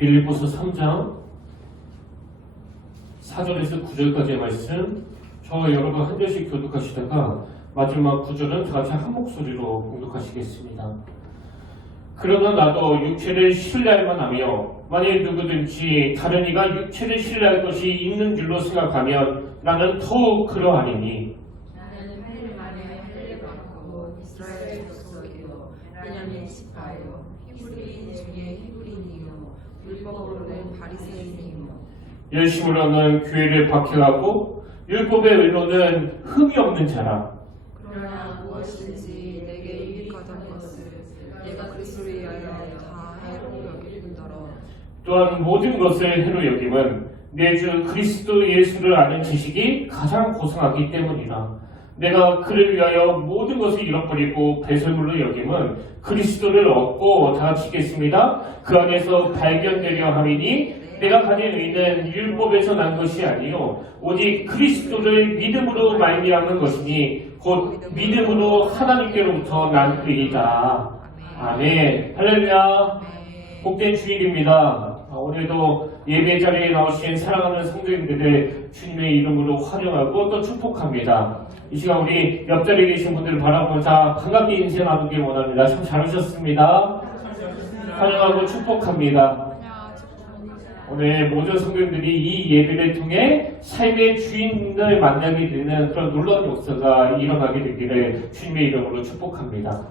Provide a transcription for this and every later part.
빌립보서 3장 4절에서 9절까지의 말씀, 저와 여러분 한 절씩 교독하시다가 마지막 9절은 다 같이 한 목소리로 공독하시겠습니다. 그러나 나도 육체를 신뢰할만 하며 만일 누구든지 다른 이가 육체를 신뢰할 것이 있는 줄로 생각하면 나는 더욱 그러하리니 나는 할례 만에 할례 받고 이스라엘 족속이요 베냐민 지파요 히브리인 중에 히브리인이요 율법으로는 바리새인이요 열심으로는 교회를 박해하고 율법의 의로는 흠이 없는 자라. 그러나 무엇인지 내게 유익하던 것을 내가 그리스도를 위하여 다 해로 여길 뿐더러 또한 모든 것을 해로 여김은 내 주 그리스도 예수를 아는 지식이 가장 고상하기 때문이라. 내가 그를 위하여 모든 것을 잃어버리고 배설물로 여김은 그리스도를 얻고 다 지겠습니다. 그 안에서 발견되려 함이니 내가 가진 의는 율법에서 난 것이 아니요 오직 그리스도를 믿음으로 말미암은 것이니 곧 믿음으로 하나님께로부터 난 의이다. 아멘. 할렐루야. 복된 주일입니다. 오늘도 예배 자리에 나오신 사랑하는 성도님들을 주님의 이름으로 환영하고 또 축복합니다. 이 시간 우리 옆자리에 계신 분들을 바라보면서 반갑게 인사 나누기 원합니다. 참 잘 오셨습니다. 환영하고 축복합니다. 오늘 모든 성도님들이 이 예배를 통해 삶의 주인을 만나게 되는 그런 놀라운 역사가 일어나게 되기를 주님의 이름으로 축복합니다.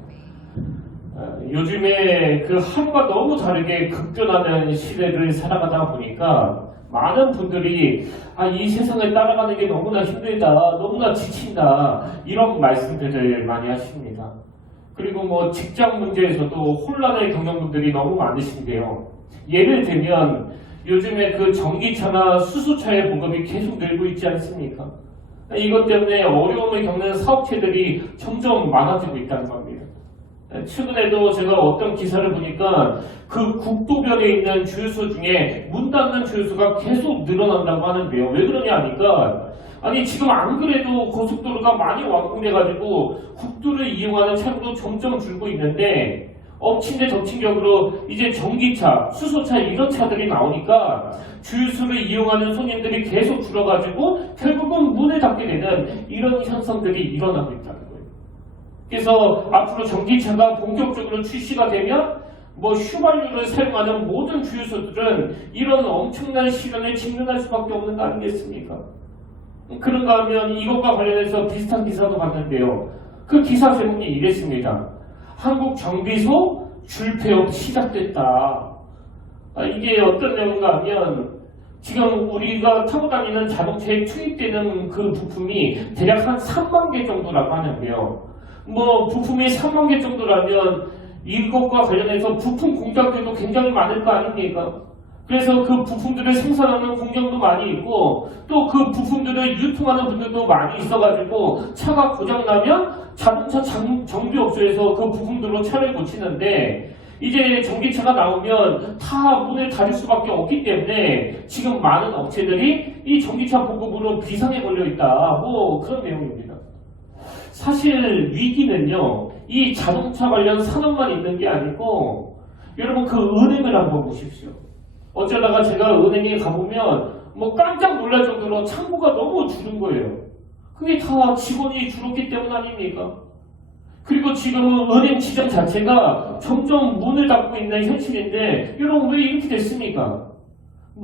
요즘에 그 하루가 너무 다르게 급변하는 시대를 살아가다 보니까 많은 분들이 이 세상을 따라가는 게 너무나 힘들다, 너무나 지친다 이런 말씀들을 많이 하십니다. 그리고 뭐 직장 문제에서도 혼란을 겪는 분들이 너무 많으신데요. 예를 들면 요즘에 그 전기차나 수소차의 보급이 계속 늘고 있지 않습니까? 이것 때문에 어려움을 겪는 사업체들이 점점 많아지고 있다는 겁니다. 최근에도 제가 어떤 기사를 보니까 그 국도변에 있는 주유소 중에 문 닫는 주유소가 계속 늘어난다고 하는데요. 왜 그러냐 하니까 지금 안 그래도 고속도로가 많이 완공돼가지고 국도를 이용하는 차량도 점점 줄고 있는데 엎친 데 덮친 격으로 이제 전기차, 수소차 이런 차들이 나오니까 주유소를 이용하는 손님들이 계속 줄어가지고 결국은 문을 닫게 되는 이런 현상들이 일어나고 있다는 거예요. 그래서 앞으로 전기차가 본격적으로 출시가 되면 휘발유를 사용하는 모든 주유소들은 이런 엄청난 시련을 직면할 수밖에 없는 거 아니겠습니까? 그런가 하면 이것과 관련해서 비슷한 기사도 봤는데요. 그 기사 제목이 이랬습니다. 한국 정비소 줄폐업 시작됐다. 이게 어떤 내용인가 하면 지금 우리가 타고 다니는 자동차에 투입되는 그 부품이 대략 한 3만 개 정도라고 하는데요. 부품이 3만 개 정도라면 이것과 관련해서 부품 공장들도 굉장히 많을 거 아닙니까? 그래서 그 부품들을 생산하는 공장도 많이 있고 또 그 부품들을 유통하는 분들도 많이 있어가지고 차가 고장나면 자동차 정비업소에서 그 부품들로 차를 고치는데 이제 전기차가 나오면 다 문을 닫을 수밖에 없기 때문에 지금 많은 업체들이 이 전기차 보급으로 비상에 걸려있다. 그런 내용입니다. 사실 위기는요, 이 자동차 관련 산업만 있는 게 아니고 여러분 그 은행을 한번 보십시오. 어쩌다가 제가 은행에 가보면 깜짝 놀랄 정도로 창구가 너무 줄은 거예요. 그게 다 직원이 줄었기 때문 아닙니까? 그리고 지금은 은행 지점 자체가 점점 문을 닫고 있는 현실인데 여러분 왜 이렇게 됐습니까?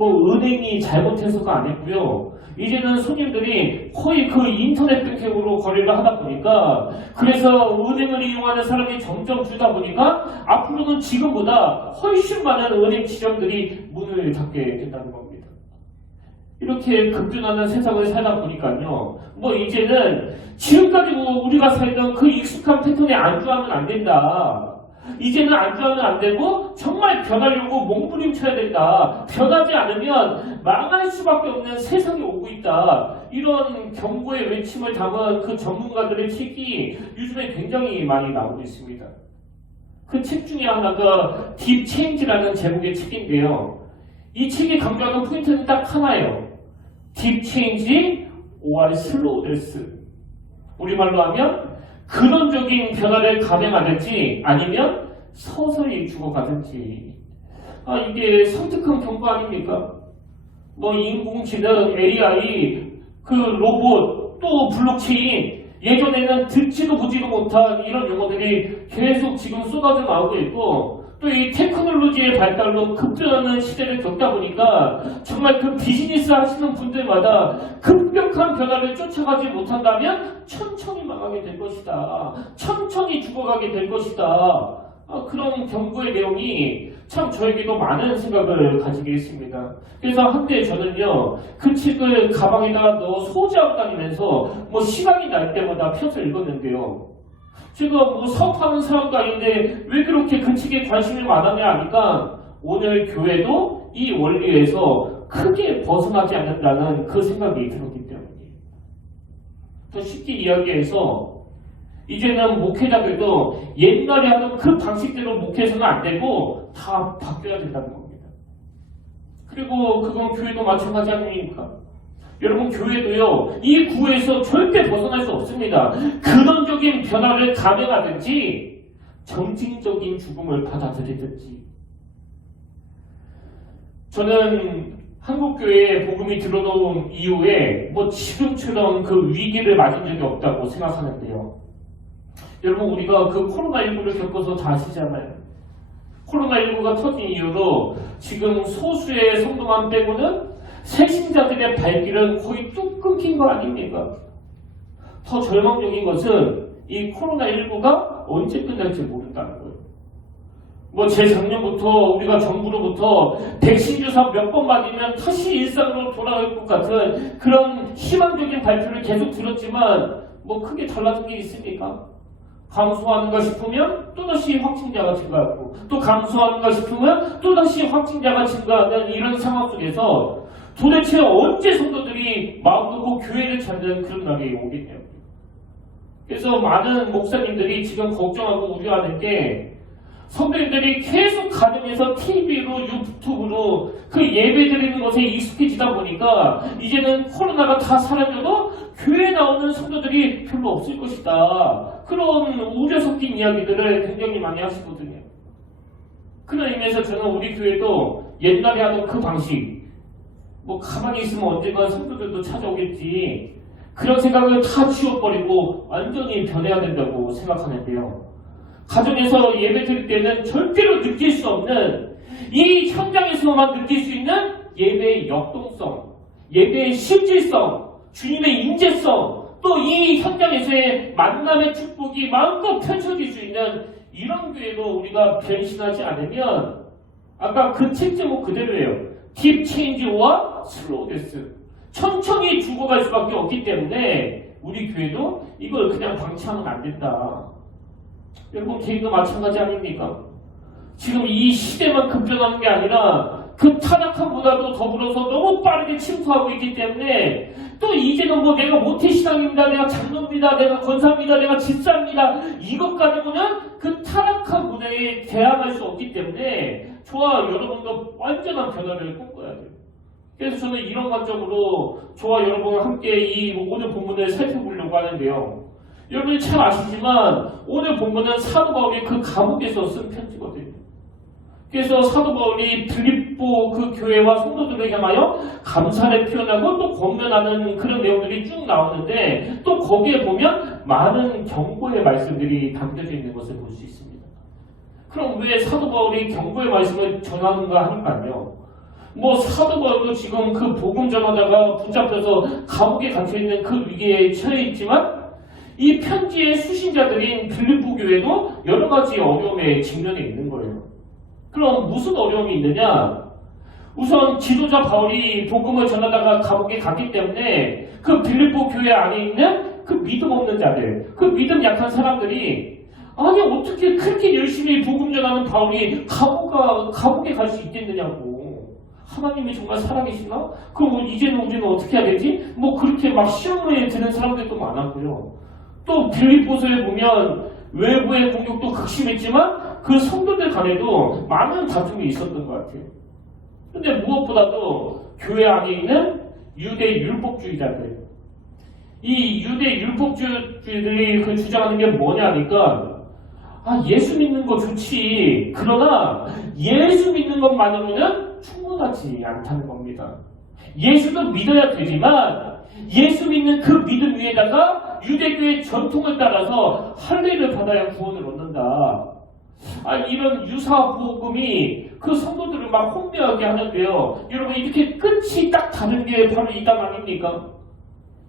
은행이 잘못해서가 아니고요. 이제는 손님들이 거의 그 인터넷 뱅킹으로 거래를 하다 보니까 그래서 은행을 이용하는 사람이 점점 줄다 보니까 앞으로는 지금보다 훨씬 많은 은행 지점들이 문을 닫게 된다는 겁니다. 이렇게 급변하는 세상을 살다 보니까요. 이제는 지금까지 우리가 살던 그 익숙한 패턴에 안주하면 안 된다. 이제는 안주하면 안 되고 정말 변하려고 몸부림쳐야 된다. 변하지 않으면 망할 수밖에 없는 세상이 오고 있다. 이런 경고의 외침을 담은 그 전문가들의 책이 요즘에 굉장히 많이 나오고 있습니다. 그 책 중에 하나가 딥 체인지라는 제목의 책인데요. 이 책이 강조하는 포인트는 딱 하나예요. 딥 체인지 or 슬로우 데스. 우리말로 하면 근원적인 변화를 감행하든지 아니면 서서히 죽어가든지. 이게 섬뜩한 경고 아닙니까? 뭐 인공지능, AI, 그 로봇, 또 블록체인, 예전에는 듣지도 보지도 못한 이런 용어들이 계속 지금 쏟아져 나오고 있고, 또 이 테크놀로지의 발달로 급변하는 시대를 겪다 보니까 정말 그 비즈니스 하시는 분들마다 급격한 변화를 쫓아가지 못한다면 천천히 망하게 될 것이다. 천천히 죽어가게 될 것이다. 그런 경고의 내용이 참 저에게도 많은 생각을 가지게 했습니다. 그래서 한때 저는요, 그 책을 가방에다가 넣어 소지하고 다니면서 뭐 시간이 날 때마다 펴서 읽었는데요. 제가 뭐 사업하는 사람도 아닌데 왜 그렇게 그 책에 관심이 많았냐 하니까 오늘 교회도 이 원리에서 크게 벗어나지 않는다는 그 생각이 들었기 때문이에요. 더 쉽게 이야기해서 이제는 목회자들도 옛날에 하던 그 방식대로 목회해서는 안 되고 다 바뀌어야 된다는 겁니다. 그리고 그건 교회도 마찬가지 아닙니까? 여러분, 교회도요, 이 구에서 절대 벗어날 수 없습니다. 근원적인 변화를 감행하든지 정징적인 죽음을 받아들이든지. 저는 한국교회에 복음이 들어온 이후에 뭐 지금처럼 그 위기를 맞은 적이 없다고 생각하는데요. 여러분, 우리가 그 코로나19를 겪어서 다 아시잖아요. 코로나19가 터진 이후로 지금 소수의 성도만 빼고는 새신자들의 발길은 거의 뚝 끊긴 거 아닙니까? 더 절망적인 것은 이 코로나19가 언제 끝날지 모른다는 거예요. 뭐 재작년부터 우리가 정부로부터 백신 주사 몇 번 맞으면 다시 일상으로 돌아갈 것 같은 그런 희망적인 발표를 계속 들었지만 뭐 크게 달라진 게 있습니까? 감소하는가 싶으면 또다시 확진자가 증가하고, 또 감소하는가 싶으면 또다시 확진자가 증가하는 이런 상황 속에서 도대체 언제 성도들이 마음 놓고 교회를 찾는 그런 날이 오겠냐고요. 그래서 많은 목사님들이 지금 걱정하고 우려하는 게, 성도님들이 계속 가정에서 TV로 유튜브로 그 예배 드리는 것에 익숙해지다 보니까 이제는 코로나가 다 사라져도 교회에 나오는 성도들이 별로 없을 것이다. 그런 우려 섞인 이야기들을 굉장히 많이 하시거든요. 그런 의미에서 저는 우리 교회도 옛날에 하던 그 방식, 뭐 가만히 있으면 언젠가 성도들도 찾아오겠지, 그런 생각을 다 치워버리고 완전히 변해야 된다고 생각하는데요. 가정에서 예배 드릴 때는 절대로 느낄 수 없는, 이 현장에서만 느낄 수 있는 예배의 역동성, 예배의 실질성, 주님의 임재성, 또 이 현장에서의 만남의 축복이 마음껏 펼쳐질 수 있는 이런 교회로 우리가 변신하지 않으면, 아까 그 책 제목 그대로예요. 딥 체인지와 슬로우 데스. 천천히 죽어갈 수밖에 없기 때문에 우리 교회도 이걸 그냥 방치하면 안 된다. 여러분, 개인도 마찬가지 아닙니까? 지금 이 시대만 급변하는 게 아니라 그 타락한 문화도 더불어서 너무 빠르게 침투하고 있기 때문에, 또 이제는 뭐 내가 모태신앙입니다, 내가 장로입니다, 내가 권사입니다, 내가 집사입니다, 이것 가지고는 그 타락한 문화에 대항할 수 없기 때문에 저와 여러분도 완전한 변화를 꿈꿔야 돼요. 그래서 저는 이런 관점으로 저와 여러분과 함께 이 오늘 본문을 살펴보려고 하는데요. 여러분이 잘 아시지만 오늘 본문은 사도 바울이 그 감옥에서 쓴 편지거든요. 그래서 사도 바울이 빌립보 그 교회와 성도들을 향하여 감사를 표현하고 또 권면하는 그런 내용들이 쭉 나오는데, 또 거기에 보면 많은 경고의 말씀들이 담겨져 있는 것을 볼 수 있습니다. 그럼 왜 사도 바울이 경고의 말씀을 전하는가 하니까요. 뭐 사도 바울도 지금 그 복음 전하다가 붙잡혀서 감옥에 갇혀있는 그 위기에 처해 있지만, 이 편지의 수신자들인 빌립보 교회도 여러 가지 어려움에 직면해 있는 거예요. 그럼 무슨 어려움이 있느냐? 우선 지도자 바울이 복음을 전하다가 감옥에 갔기 때문에 그 빌립보 교회 안에 있는 그 믿음 없는 자들, 그 믿음 약한 사람들이, 아니 어떻게 그렇게 열심히 복음 전하는 바울이 감옥에 갈 수 있겠느냐고. 하나님이 정말 살아계시나? 그럼 이제는 우리는 어떻게 해야 되지? 뭐 그렇게 막 시험에 드는 사람들도 많았고요. 또 빌립보서에 보면 외부의 공격도 극심했지만 그 성도들 간에도 많은 다툼이 있었던 것 같아요. 근데 무엇보다도 교회 안에 있는 유대 율법주의자들, 이 유대 율법주의들이 그 주장하는 게 뭐냐니까, 예수 믿는 거 좋지. 그러나 예수 믿는 것만으로는 충분하지 않다는 겁니다. 예수도 믿어야 되지만 예수 믿는 그 믿음 위에다가 유대교의 전통을 따라서 할례를 받아야 구원을 얻는다. 이런 유사복음이 그 성도들을 막 혼미하게 하는데요. 여러분 이렇게 끝이 딱 다른 게 바로 이 땅 아닙니까?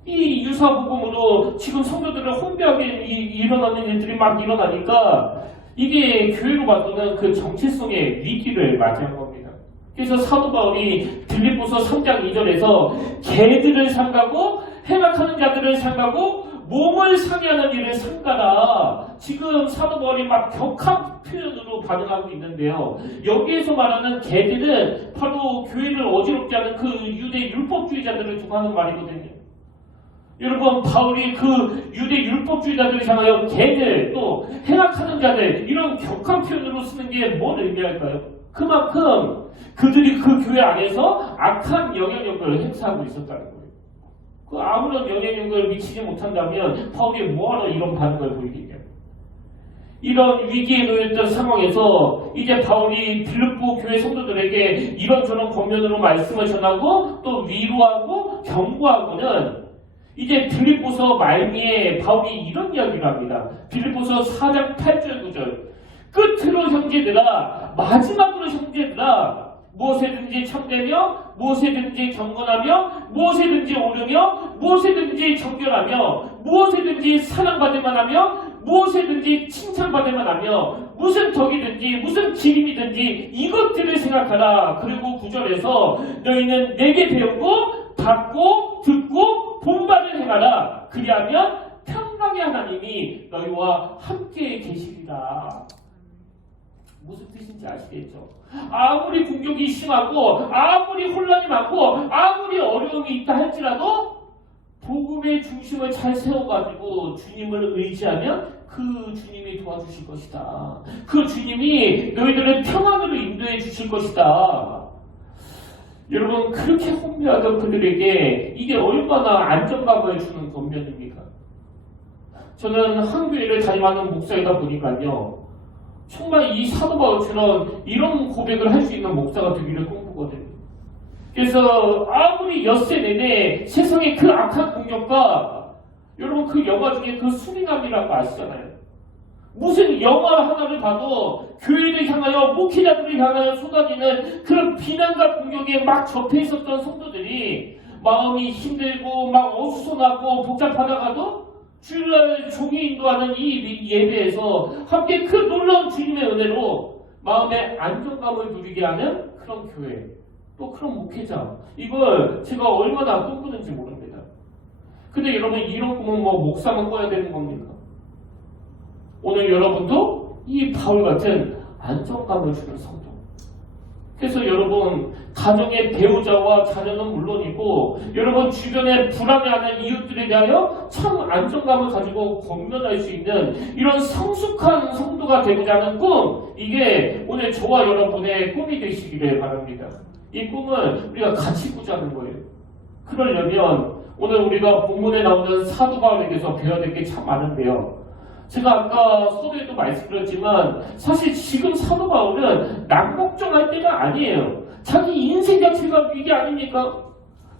이 유사복음으로 지금 성도들을 혼미하게 일어나는 일들이 막 일어나니까 이게 교회로 봐서는 그 정체성의 위기를 맞이한 겁니다. 그래서 사도 바울이 빌립보서 3장 2절에서 개들을 삼가고 행악하는 자들을 삼가고 몸을 상해하는 일을 삼가라. 지금 사도 바울이 막 격한 표현으로 반응하고 있는데요. 여기에서 말하는 개들은 바로 교회를 어지럽게 하는 그 유대 율법주의자들을 두고 하는 말이거든요. 여러분 바울이 그 유대 율법주의자들을 향하여 개들 또 행악하는 자들 이런 격한 표현으로 쓰는 게 뭘 의미할까요? 그만큼 그들이 그 교회 안에서 악한 영향력을 행사하고 있었다는 거예요. 그 아무런 영향력을 미치지 못한다면 바울이 뭐하러 이런 반응을 보이겠냐. 이런 위기에 놓였던 상황에서 이제 바울이 빌립보 교회 성도들에게 이런저런 권면으로 말씀을 전하고 또 위로하고 경고하고는 이제 빌립보서 말미에 바울이 이런 이야기를 합니다. 빌립보서 4장 8절 9절 끝으로 형제들아 마지막으로 형제들아 무엇에든지 참되며 무엇에든지 경건하며 무엇에든지 오르며 무엇에든지 정결하며 무엇에든지 사랑받을만 하며 무엇에든지 칭찬받을만 하며 무슨 덕이든지 무슨 기림이든지 이것들을 생각하라. 그리고 9절에서 너희는 내게 배우고 받고 듣고 본받을 행하라. 그리하면 평강의 하나님이 너희와 함께 계시리라. 무슨 뜻인지 아시겠죠? 아무리 공격이 심하고 아무리 혼란이 많고 아무리 어려움이 있다 할지라도 복음의 중심을 잘 세워가지고 주님을 의지하면 그 주님이 도와주실 것이다. 그 주님이 너희들을 평안으로 인도해 주실 것이다. 여러분 그렇게 혼미하던 그들에게 이게 얼마나 안정감을 주는 권면입니까? 저는 한 교회를 다임하는 목사이다 보니까요. 정말 이 사도 바울처럼 이런 고백을 할 수 있는 목사가 되기를 꿈꾸거든요. 그래서 아무리 엿새 내내 세상의 그 악한 공격과 여러분 그 영화 중에 그 수리남이라고 아시잖아요. 무슨 영화 하나를 봐도 교회를 향하여 목회자들을 향하여 쏟아지는 그런 비난과 공격에 막 접해 있었던 성도들이 마음이 힘들고 막 어수선하고 복잡하다가도 주일날 종이 인도하는 이 예배에서 함께 그 놀라운 주님의 은혜로 마음의 안정감을 누리게 하는 그런 교회 또 그런 목회자 이걸 제가 얼마나 꿈꾸는지 모릅니다. 근데 여러분 이런 꿈은 뭐 목사만 꿔야 되는 겁니까? 오늘 여러분도 이 바울 같은 안정감을 주는 성도. 그래서 여러분 가정의 배우자와 자녀는 물론이고 여러분 주변에 불안해하는 이웃들에 대하여 참 안정감을 가지고 권면할 수 있는 이런 성숙한 성도가 되고자 하는 꿈 이게 오늘 저와 여러분의 꿈이 되시기를 바랍니다. 이 꿈을 우리가 같이 꾸자는 거예요. 그러려면 오늘 우리가 본문에 나오는 사도 바울에게서 배워야 될 게 참 많은데요. 제가 아까 서두에도 말씀드렸지만 사실 지금 사도 바울은 남걱정할 때가 아니에요. 자기 인생 자체가 위기 아닙니까?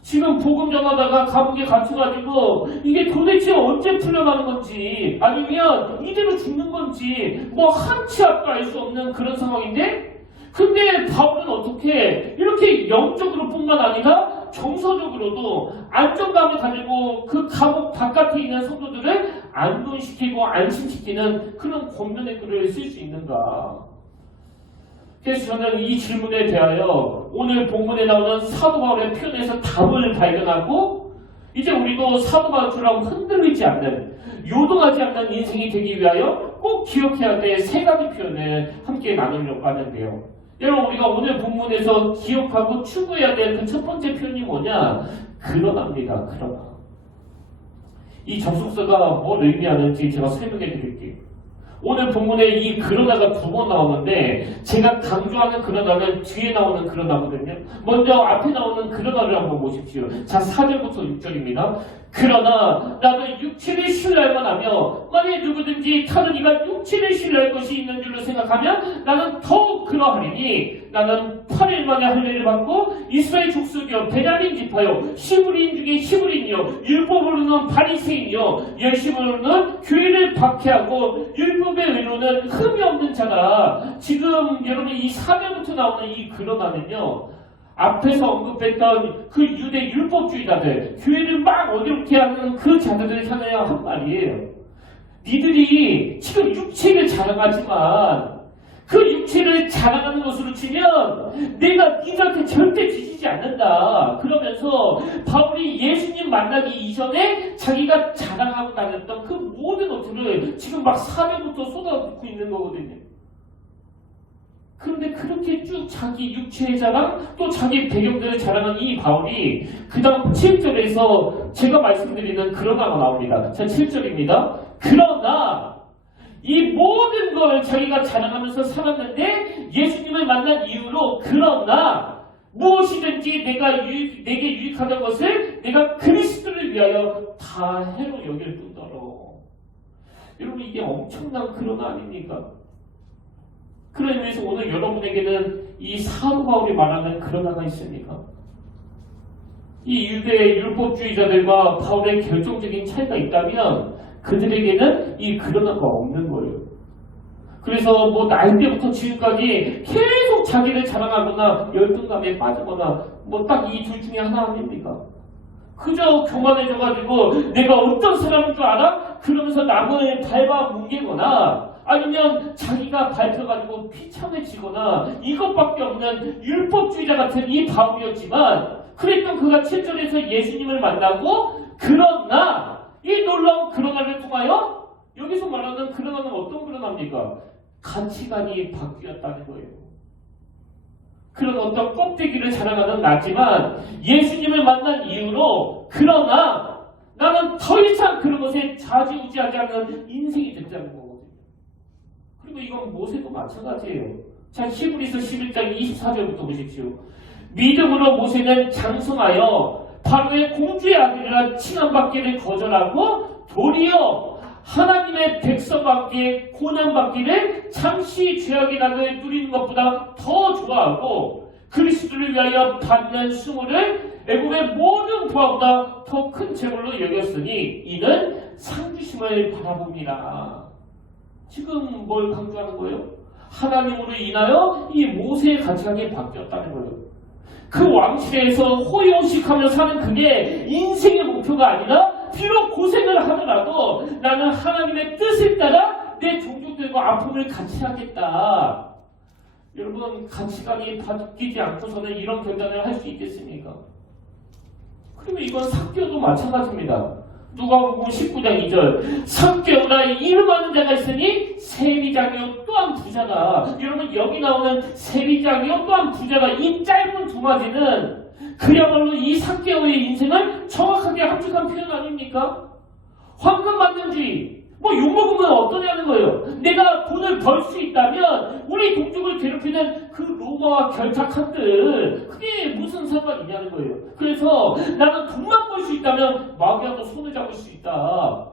지금 복음 전하다가 감옥에 갇혀가지고 이게 도대체 언제 풀려나는 건지 아니면 이대로 죽는 건지 뭐 한치 앞도 알 수 없는 그런 상황인데 근데 바울은 어떻게 이렇게 영적으로 뿐만 아니라 정서적으로도 안정감을 가지고 그 감옥 바깥에 있는 성도들을 안론시키고 안심시키는 그런 권면의 글을 쓸 수 있는가? 그래서 저는 이 질문에 대하여 오늘 본문에 나오는 사도 바울의 표현에서 답을 발견하고 이제 우리도 사도 바울처럼 흔들리지 않는 요동하지 않는 인생이 되기 위하여 꼭 기억해야 될 세 가지 표현을 함께 나누려고 하는데요. 여러분 우리가 오늘 본문에서 기억하고 추구해야 될 그 첫 번째 표현이 뭐냐? 그러나입니다. 그러나. 이 접속사가 뭘 의미하는지 제가 설명해 드릴게요. 오늘 본문에 이 그러나가 두 번 나오는데 제가 강조하는 그러나는 뒤에 나오는 그러나거든요. 먼저 앞에 나오는 그러나를 한번 보십시오. 자 4절부터 6절입니다. 그러나 나는 육체를 신뢰할만 하며 만약 누구든지 다른 이가 육체를 신뢰할 것이 있는 줄로 생각하면 나는 더욱 그러하리니 나는 8일 만에 할례를 받고 이스라엘 족속이요 베냐민 지파요 히브리인 중에 히브리인이요 율법으로는 바리새인이요 열심으로는 교회를 박해하고 율법의 의로는 흠이 없는 자다. 지금 여러분 이 4절부터 나오는 이 그러나는요 앞에서 언급했던 그 유대 율법주의자들, 교회를 막 어렵게 하는 그 자들을 향하여 한 말이에요. 니들이 지금 육체를 자랑하지만 그 육체를 자랑하는 것으로 치면 내가 니들한테 절대 지지지 않는다. 그러면서 바울이 예수님 만나기 이전에 자기가 자랑하고 다녔던 그 모든 것들을 지금 막 사면부터 쏟아붓고 있는 거거든요. 그런데 그렇게 쭉 자기 육체의 자랑 또 자기 배경들을 자랑한 이 바울이 그 다음 7절에서 제가 말씀드리는 그러나가 나옵니다. 자 7절입니다. 그러나 이 모든 걸 자기가 자랑하면서 살았는데 예수님을 만난 이후로 그러나 무엇이든지 내게 유익하던 것을 내가 그리스도를 위하여 다 해로 여길 뿐더러. 여러분 이게 엄청난 그러나 아닙니까? 그런 의미에서 오늘 여러분에게는 이 사도 바울이 말하는 그러나가 있습니까? 이 유대 율법주의자들과 바울의 결정적인 차이가 있다면 그들에게는 이 그러나가 없는 거예요. 그래서 뭐 나이 때부터 지금까지 계속 자기를 자랑하거나 열등감에 빠지거나 뭐 딱 이 둘 중에 하나 아닙니까? 그저 교만해져가지고 내가 어떤 사람인 줄 알아? 그러면서 남을 밟아 뭉개거나 아니면 자기가 밟혀가지고 비참해지거나 이것밖에 없는 율법주의자 같은 이 바울이었지만 그랬던 그가 7절에서 예수님을 만나고 그러나 이 놀라운 그러나를 통하여 여기서 말하는 그러나는 어떤 그러나입니까? 가치관이 바뀌었다는 거예요. 그런 어떤 껍데기를 자랑하는 나지만 예수님을 만난 이후로 그러나 나는 더 이상 그런 것에 좌지우지하지 않는 인생이 됐다는 거거든요. 그리고 이건 모세도 마찬가지예요. 자, 히브리서 11장 24절부터 보십시오. 믿음으로 모세는 장성하여 바로의 공주의 아들이라 칭함받기를 거절하고 도리어 하나님의 백성받기에 고난받기를 잠시 죄악의 낙을 누리는 것보다 더 좋아하고 그리스도를 위하여 받는 수모를 애국의 모든 부하보다 더 큰 재물로 여겼으니 이는 상주심을 바라봅니다. 지금 뭘 강조하는 거예요? 하나님으로 인하여 이 모세의 가치관이 바뀌었다는 거예요. 그 왕실에서 호의호식하며 사는 그게 인생의 목표가 아니라 비록 고생을 하더라도 나는 하나님의 뜻을 따라 내 종족들과 아픔을 같이 하겠다. 여러분 가치관이 바뀌지 않고서는 이런 결단을 할 수 있겠습니까? 그러면 이건 삭개오도 마찬가지입니다. 누가복음 19장 2절 삭개오라 이름하는 자가 있으니 세리장이요 또한 부자다. 여러분 여기 나오는 세리장이요 또한 부자가 이 짧은 두 마디는 그야말로 이 삭개오의 인생을 정확하게 함축한 표현 아닙니까? 황금 만능주의 뭐 욕먹으면 어떠냐는 거예요. 내가 돈을 벌 수 있다면 우리 동족을 괴롭히는 그 로마와 결탁한들 그게 무슨 상관이냐는 거예요. 그래서 나는 돈만 벌 수 있다면 마귀하고 손을 잡을 수 있다.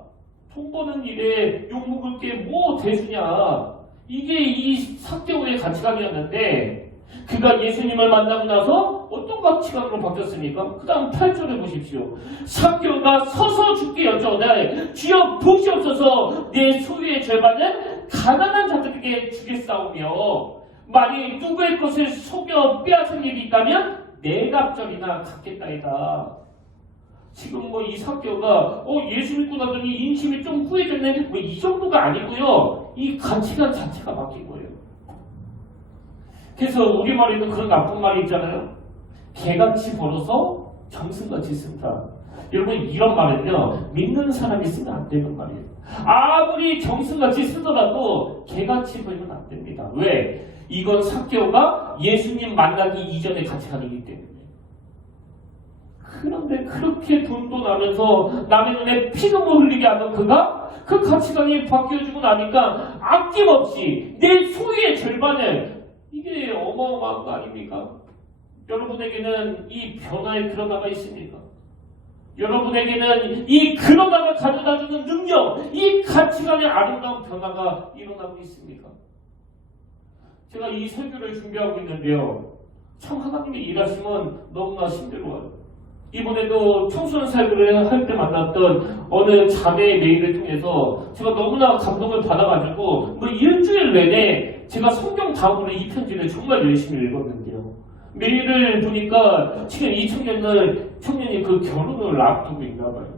돈 버는 일에 욕먹을 게 뭐 대수냐. 이게 이 삭개오의 가치관이었는데 그가 예수님을 만나고 나서 어떤 가치관으로 바뀌었습니까? 그 다음 8절을 보십시오. 삭개오가 서서 주께 여쭤오되 주여 보시옵소서 내 소유의 절반은 가난한 자들에게 주겠사오며 만일 누구의 것을 속여 빼앗은 일이 있다면 내 갑절이나 갖겠다이다. 지금 뭐 이 삭개오가 예수 믿고 나더니 인심이 좀 후해졌네 뭐 이 정도가 아니고요. 이 가치관 자체가 바뀐 거예요. 그래서 우리말에도 그런 나쁜 말이 있잖아요. 개같이 벌어서 정승같이 쓴다. 여러분 이런 말은요 믿는 사람이 쓰면 안 되는 말이에요. 아무리 정승같이 쓰더라도 개같이 벌면 안 됩니다. 왜? 이건 삭개오가 예수님 만나기 이전의 가치관이기 때문에. 그런데 그렇게 돈도 나면서 남의 눈에 피눈물 흘리게 하던 그가 그 가치관이 바뀌어지고 나니까 아낌없이 내 소유의 절반을 이게 어마어마한 거 아닙니까? 여러분에게는 이 변화의 그러나가 있습니까? 여러분에게는 이 그러다가 가져다주는 능력, 이 가치관의 아름다운 변화가 일어나고 있습니까? 제가 이 설교를 준비하고 있는데요. 참 하나님의 일하시면 너무나 힘들어요. 이번에도 청소년 설교를 할 때 만났던 어느 자매의 메일을 통해서 제가 너무나 감동을 받아가지고 뭐 일주일 내내 제가 성경 다음으로 이 편지를 정말 열심히 읽었는데요. 메일을 보니까 지금 이 청년이 그 결혼을 앞두고 있나 봐요.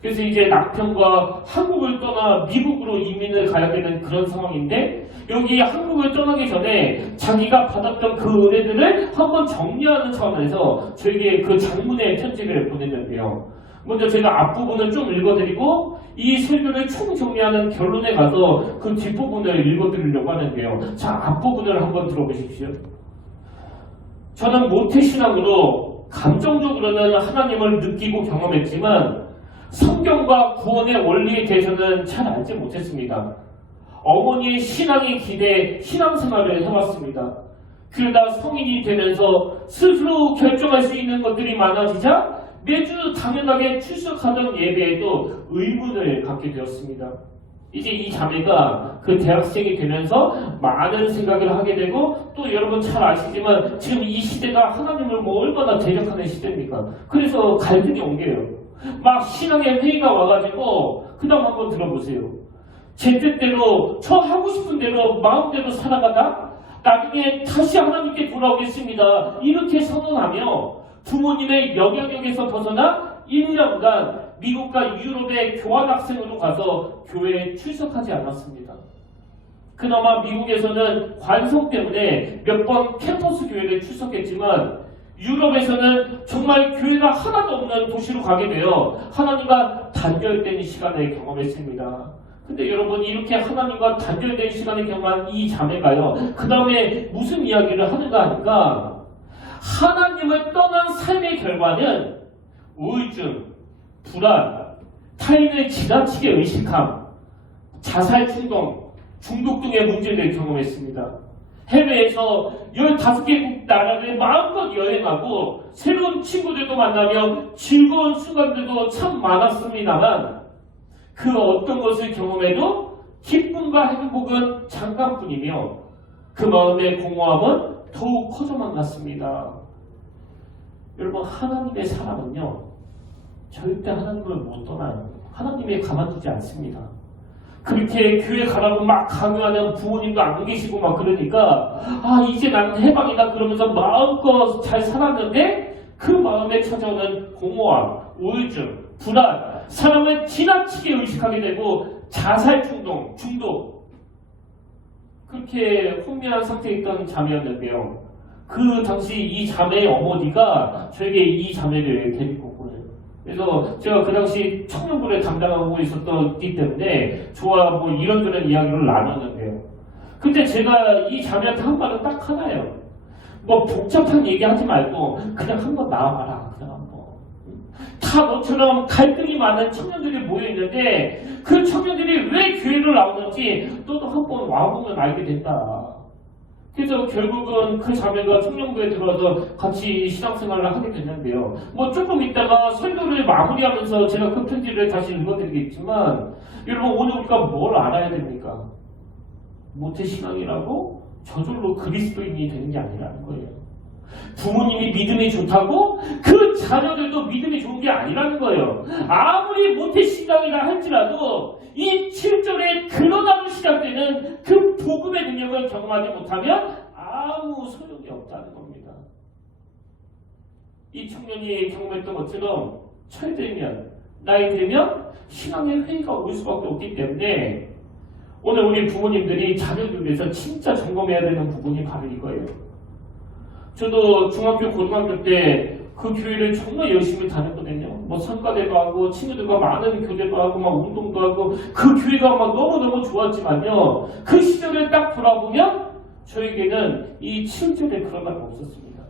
그래서 이제 남편과 한국을 떠나 미국으로 이민을 가야 되는 그런 상황인데 여기 한국을 떠나기 전에 자기가 받았던 그 은혜들을 한번 정리하는 차원에서 저에게 그 장문의 편지를 보냈는데요. 먼저 제가 앞부분을 좀 읽어드리고 이 설교를 총정리하는 결론에 가서 그 뒷부분을 읽어드리려고 하는데요. 자, 앞부분을 한번 들어보십시오. 저는 모태신앙으로 감정적으로는 하나님을 느끼고 경험했지만 성경과 구원의 원리에 대해서는 잘 알지 못했습니다. 어머니의 신앙에 기대 신앙생활을 해왔습니다. 그러다 성인이 되면서 스스로 결정할 수 있는 것들이 많아지자 매주 당연하게 출석하던 예배에도 의문을 갖게 되었습니다. 이제 이 자매가 그 대학생이 되면서 많은 생각을 하게 되고 또 여러분 잘 아시지만 지금 이 시대가 하나님을 뭐 얼마나 대적하는 시대입니까? 그래서 갈등이 온 게요. 막 신앙의 회의가 와가지고 그 다음 한번 들어보세요. 제 뜻대로 저 하고 싶은 대로 마음대로 살아가다 나중에 다시 하나님께 돌아오겠습니다. 이렇게 선언하며 부모님의 영향력에서 벗어나 1년간 미국과 유럽의 교환학생으로 가서 교회에 출석하지 않았습니다. 그나마 미국에서는 관성 때문에 몇 번 캠퍼스 교회를 출석했지만 유럽에서는 정말 교회가 하나도 없는 도시로 가게 되어 하나님과 단절된 시간을 경험했습니다. 근데 여러분 이렇게 하나님과 단절된 시간을 경험한 이 자매가요. 그 다음에 무슨 이야기를 하는가 하니까 하나님을 떠난 삶의 결과는 우울증, 불안, 타인을 지나치게 의식함, 자살 충동, 중독 등의 문제를 경험했습니다. 해외에서 15개국 나라를 마음껏 여행하고 새로운 친구들도 만나며 즐거운 순간들도 참 많았습니다만 그 어떤 것을 경험해도 기쁨과 행복은 잠깐뿐이며 그 마음의 공허함은 더욱 커져만 갔습니다. 여러분 하나님의 사람은요 절대 하나님을 못 떠나요. 하나님에 가만두지 않습니다. 그렇게 교회 가라고 막 강요하는 부모님도 안 계시고 막 그러니까 아 이제 나는 해방이다 그러면서 마음껏 잘 살았는데 그 마음에 찾아오는 공허함, 우울증, 불안, 사람을 지나치게 의식하게 되고 자살 충동, 중독 그렇게 혼미한 상태에 있던 자매였는데요. 그 당시 이 자매의 어머니가 저에게 이 자매를 데리고 보내요. 그래서 제가 그 당시 청년부를 담당하고 있었기 때문에 저와 뭐 이런저런 이야기를 나눴는데요. 근데 제가 이 자매한테 한 말은 딱 하나예요. 뭐 복잡한 얘기 하지 말고 그냥 한번 나와봐라. 그냥 한번. 다 너처럼 갈등이 많은 청년들이 모여있는데 그 청년들이 왜 교회를 나오는지 너도 한번 와보면 알게 된다. 그래서 결국은 그 자매가 청년부에 들어와서 같이 신앙생활을 하게 됐는데요. 뭐 조금 있다가 설교를 마무리하면서 제가 그 편지를 다시 읽어드리겠지만 여러분 오늘 우리가 뭘 알아야 됩니까? 모태신앙이라고 저절로 그리스도인이 되는 게 아니라는 거예요. 부모님이 믿음이 좋다고 그 자녀들도 믿음이 좋은 게 아니라는 거예요. 아무리 모태신앙이라 할지라도 이 7절에 그러다로 시작되는 그 복음의 능력을 경험하지 못하면 아무 소용이 없다는 겁니다. 이 청년이 경험했던 것처럼 철들면 나이 들면 신앙의 회의가 올 수밖에 없기 때문에 오늘 우리 부모님들이 자녀들 위해서 진짜 점검해야 되는 부분이 바로 이거예요. 저도 중학교, 고등학교 때 그 교회를 정말 열심히 다녔거든요. 뭐 성가대도 하고 친구들과 많은 교대도 하고 막 운동도 하고 그 교회가 막 너무너무 좋았지만요. 그 시절을 딱 돌아보면 저에게는 이 7절에 그런 말 없었습니다.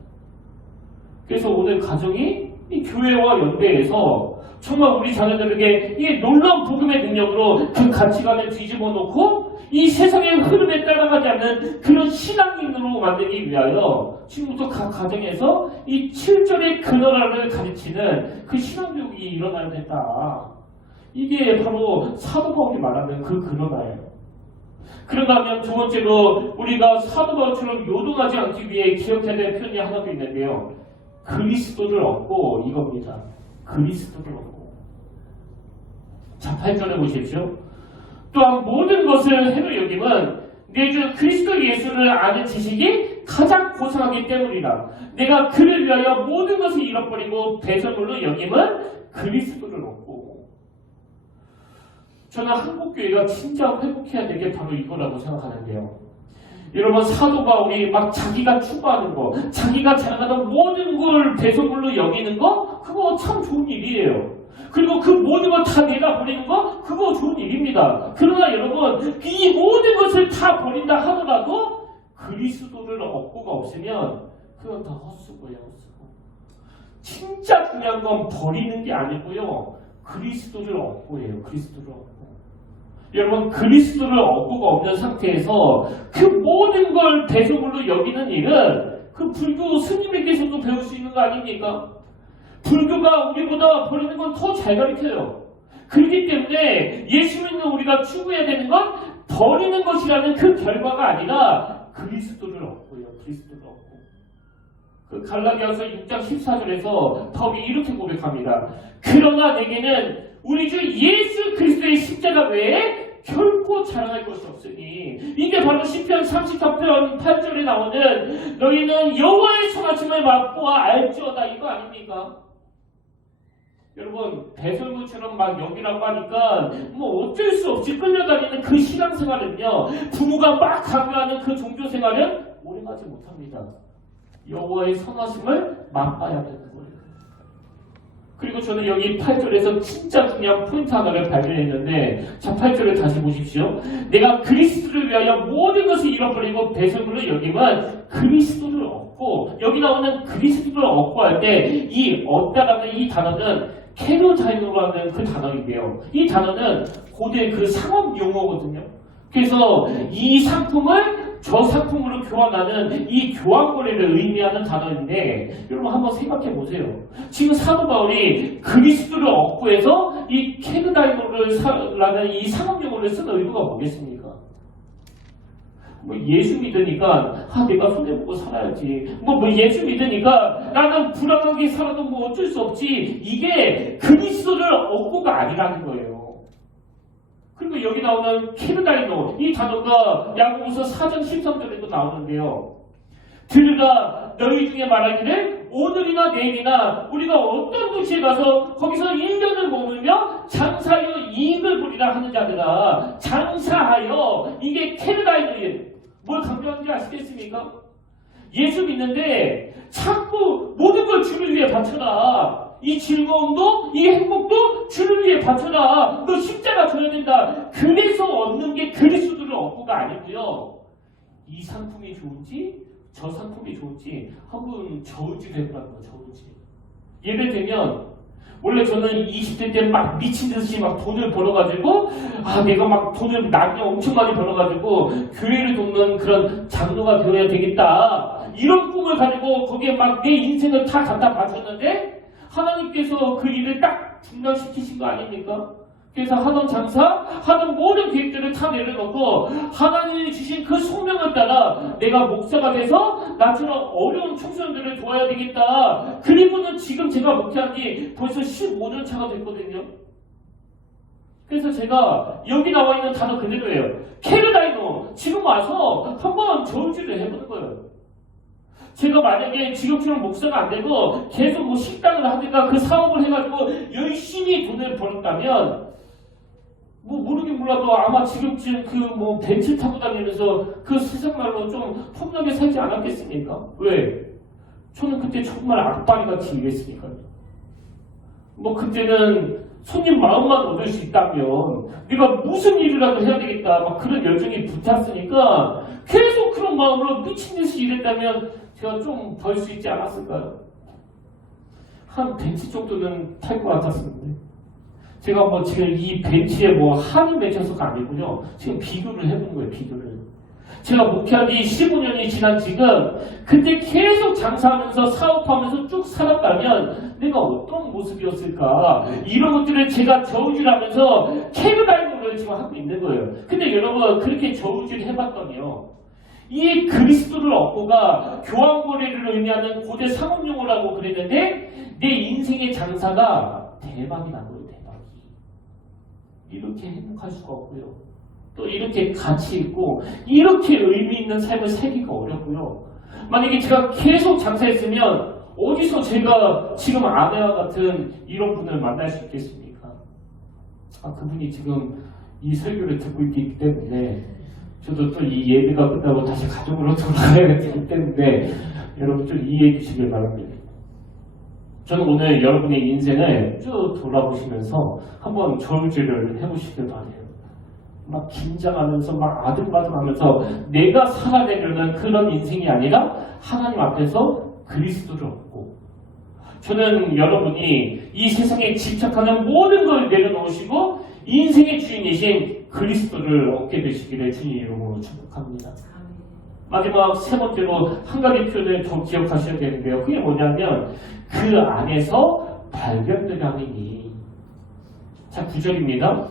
그래서 오늘 가정이 이 교회와 연대해서 정말 우리 자녀들에게 이 놀라운 복음의 능력으로 그 가치관을 뒤집어 놓고 이 세상의 흐름에 따라가지 않는 그런 신앙인으로 만들기 위하여 지금부터 각 가정에서 이 7절의 근원화를 가르치는 그 신앙교육이 일어나야 된다. 이게 바로 사도 바울이 말하는 그 근원화예요. 그런가 하면 두 번째로 우리가 사도 바울처럼 요동하지 않기 위해 기억해야 될 표현이 하나 더 있는데요. 그리스도를 얻고 이겁니다. 그리스도를 얻고. 자, 8절에 보십시오. 또한 모든 것을 해로 여김은 내 주 그리스도 예수를 아는 지식이 가장 고상하기 때문이라. 내가 그를 위하여 모든 것을 잃어버리고 배설물로 여김은 그리스도를 얻고. 저는 한국교회가 진짜 회복해야 될 게 바로 이거라고 생각하는데요. 여러분, 사도 바울이 막 자기가 추구하는 거, 자기가 자랑하는 모든 걸 배설물로 여기는 거, 그거 참 좋은 일이에요. 그리고 그 모든 걸 다 내가 버리는 거, 그거 좋은 일입니다. 그러나 여러분, 이 모든 것을 다 버린다 하더라도 그리스도를 얻고가 없으면 그건 다 헛수고예요, 헛수고. 진짜 중요한 건 버리는 게 아니고요. 그리스도를 얻고예요, 그리스도를 얻고. 여러분, 그리스도를 얻고가 없는 상태에서 그 모든 걸 배설물로 여기는 일은 그 불교 스님에게서도 배울 수 있는 거 아닙니까? 불교가 우리보다 버리는 건 더 잘 가르쳐요. 그렇기 때문에 예수 믿는 우리가 추구해야 되는 건 버리는 것이라는 그 결과가 아니라 그리스도를 얻고요. 그리스도를 얻고. 그 갈라디아서 6장 14절에서 바울이 이렇게 고백합니다. 그러나 내게는 우리 주 예수 그리스도의 십자가 외에 결코 자랑할 것이 없으니. 이게 바로 시편 34편 8절에 나오는 너희는 여호와의 선하심을 맛보아 알지어다, 이거 아닙니까? 여러분, 배설물처럼 막 여기라고 하니까 뭐 어쩔 수 없이 끌려다니는 그 신앙생활은요, 부모가 막 강요하는 그 종교생활은 오래가지 못합니다. 여호와의 선하심을 맛봐야 되는 거예요. 그리고 저는 여기 8절에서 진짜 중요한 포인트 하나를 발견했는데, 자, 8절을 다시 보십시오. 내가 그리스도를 위하여 모든 것을 잃어버리고 배설물을 여기면 그리스도를 얻고, 여기 나오는 그리스도를 얻고 할 때 이 얻다라는 이 단어는 캐노다이노라는 그 단어인데요. 이 단어는 고대 그 상업 용어거든요. 그래서 이 상품을 저 상품으로 교환하는 이 교환 거래를 의미하는 단어인데, 여러분 한번 생각해 보세요. 지금 사도 바울이 그리스도를 얻고 해서 이 캐노다이노라는 이 상업 용어를 쓰는 의도가 뭐겠습니까? 뭐 예수 믿으니까 내가 손해보고 살아야지. 뭐 예수 믿으니까 나는 불안하게 살아도 뭐 어쩔 수 없지. 이게 그리스도를 얻고가 아니라는 거예요. 그리고 여기 나오는 캐르다이노, 이 단어가 야고보서 4장 13절에도 나오는데요. 들으라, 너희 중에 말하기를 오늘이나 내일이나 우리가 어떤 도시에 가서 거기서 1년을 머물며 장사하여 이익을 보리라 하는 자들아. 장사하여, 이게 캐르다이노예요. 뭘 강조하는지 아시겠습니까? 예수 믿는데 자꾸 모든 걸 주를 위해 바쳐라. 이 즐거움도, 이 행복도 주를 위해 바쳐라. 너 십자가 줘야 된다. 그래서 얻는 게 그리스도를 얻고가 아니고요. 이 상품이 좋은지 저 상품이 좋은지 한번 저울질 해보라는 거예요. 저울질. 예배되면 원래 저는 20대 때 막 미친 듯이 막 돈을 벌어가지고, 내가 막 돈을 나중에 엄청 많이 벌어가지고 교회를 돕는 그런 장로가 되어야 되겠다, 이런 꿈을 가지고 거기에 막 내 인생을 다 갖다 바쳤는데 하나님께서 그 일을 딱 중단시키신 거 아닙니까? 그래서 하던 장사, 하던 모든 계획들을 다 내려놓고 하나님이 주신 그 소명을 따라 내가 목사가 돼서 나처럼 어려운 청소년들을 도와야 되겠다. 그리고는 지금 제가 목회한 지 벌써 15년 차가 됐거든요. 그래서 제가 여기 나와 있는 단어 그대로예요. 캐르다이노, 지금 와서 한번 저울질을 해보는 거예요. 제가 만약에 지금처럼 목사가 안 되고 계속 뭐 식당을 하든가 그 사업을 해가지고 열심히 돈을 벌었다면 뭐 모르긴 몰라도 아마 지금쯤 그 뭐 벤츠 타고 다니면서 그 세상말로 좀 폼나게 살지 않았겠습니까? 왜? 저는 그때 정말 악바리같이 일했으니까요. 뭐 그때는 손님 마음만 얻을 수 있다면 내가 무슨 일이라도 해야 되겠다, 막 그런 열정이 붙었으니까 계속 그런 마음으로 미친듯이 일했다면 제가 좀 벌 수 있지 않았을까요? 한 벤츠 정도는 탈 것 같았었는데. 제가 뭐 지금 이 벤치에 뭐 한이 맺혀서가 아니고요. 지금 비교를 해본 거예요, 비교를. 제가 목회한 지 15년이 지난 지금, 그때 계속 장사하면서 사업하면서 쭉 살았다면 내가 어떤 모습이었을까? 이런 것들을 제가 저울질하면서 캐르다이너를 지금 하고 있는 거예요. 근데 여러분, 그렇게 저울질 해봤더니요. 이 그리스도를 얻고가 교환거래를 의미하는 고대 상업용어라고 그랬는데 내 인생의 장사가 대박이 난 거예요, 대박이. 이렇게 행복할 수가 없고요. 또 이렇게 가치 있고 이렇게 의미 있는 삶을 살기가 어렵고요. 만약에 제가 계속 장사했으면 어디서 제가 지금 아내와 같은 이런 분을 만날 수 있겠습니까? 그분이 지금 이 설교를 듣고 있기 때문에 저도 또 이 예배가 끝나고 다시 가족으로 돌아가야 되기 때문에 여러분 좀 이해해 주시길 바랍니다. 저는 오늘 여러분의 인생을 쭉 돌아보시면서 한번 저울질을 해보시길 바래요. 막 긴장하면서 막 아등바등하면서 내가 살아내려는 그런 인생이 아니라 하나님 앞에서 그리스도를 얻고, 저는 여러분이 이 세상에 집착하는 모든 걸 내려놓으시고 인생의 주인이신 그리스도를 얻게 되시기를 주님 이름으로 축복합니다. 마지막 세 번째로 한 가지 표현을 더 기억하셔야 되는데요. 그게 뭐냐면 그 안에서 발견되려 함이니. 자, 9절입니다.